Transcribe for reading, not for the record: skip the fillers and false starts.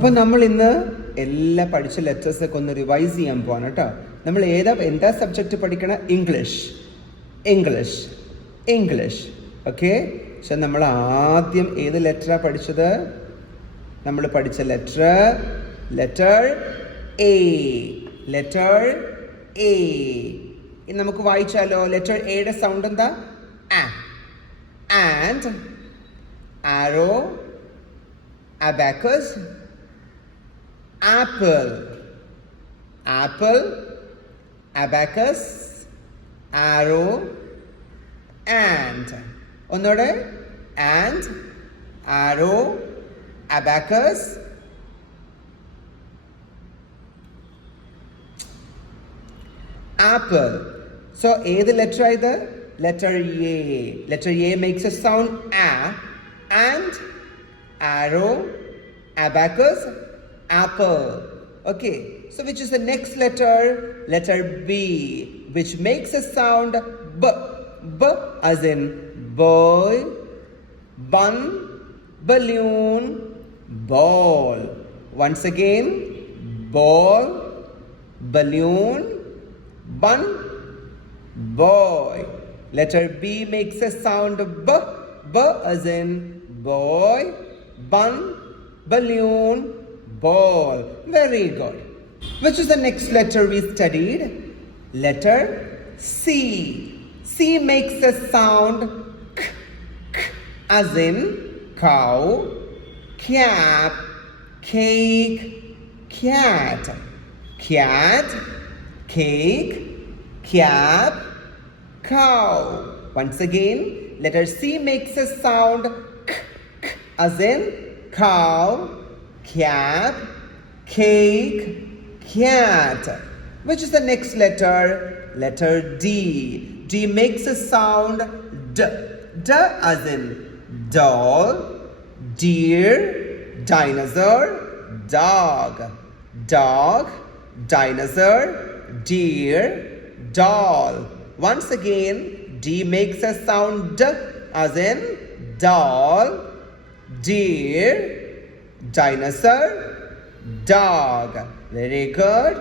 അപ്പം നമ്മൾ ഇന്ന് എല്ലാ പഠിച്ച ലെറ്റേഴ്സൊക്കെ ഒന്ന് റിവൈസ് ചെയ്യാൻ പോവാണ് കേട്ടോ. നമ്മൾ എന്താ സബ്ജക്റ്റ് പഠിക്കണം? ഇംഗ്ലീഷ്. ഓക്കെ. പക്ഷെ നമ്മൾ ആദ്യം ഏത് ലെറ്ററാണ് പഠിച്ചത്? നമ്മൾ പഠിച്ച ലെറ്റർ എ. നമുക്ക് വായിച്ചാലോ? ലെറ്റർ എയുടെ സൗണ്ട് എന്താ? And, arrow, abacus, apple, abacus, arrow, and. ഒന്നൂടെ. and, arrow, abacus, apple. So ഏത് ലെറ്റർ ആയത്? Letter A. Letter A makes a sound a, and, arrow, abacus, apple. Okay, so which is the next letter? Letter B, which makes a sound b. As in boy, bun, balloon, ball. Once again, ball, balloon, bun, boy. Letter B makes a sound b. As in boy, bun, balloon, ball. Very good. Which is the next letter we studied? Letter C. C makes a sound k, as in cow, cap, cake, cat. Cat, cake, cap, cow. Once again, letter C makes a sound k, as in cow, cap, cake, cat. Which is the next letter? Letter D. D makes a sound d. As in doll, deer, dinosaur, dog. Dog, dinosaur, deer, doll. Once again, D makes a sound d. As in doll, deer, dinosaur, dog. Very good.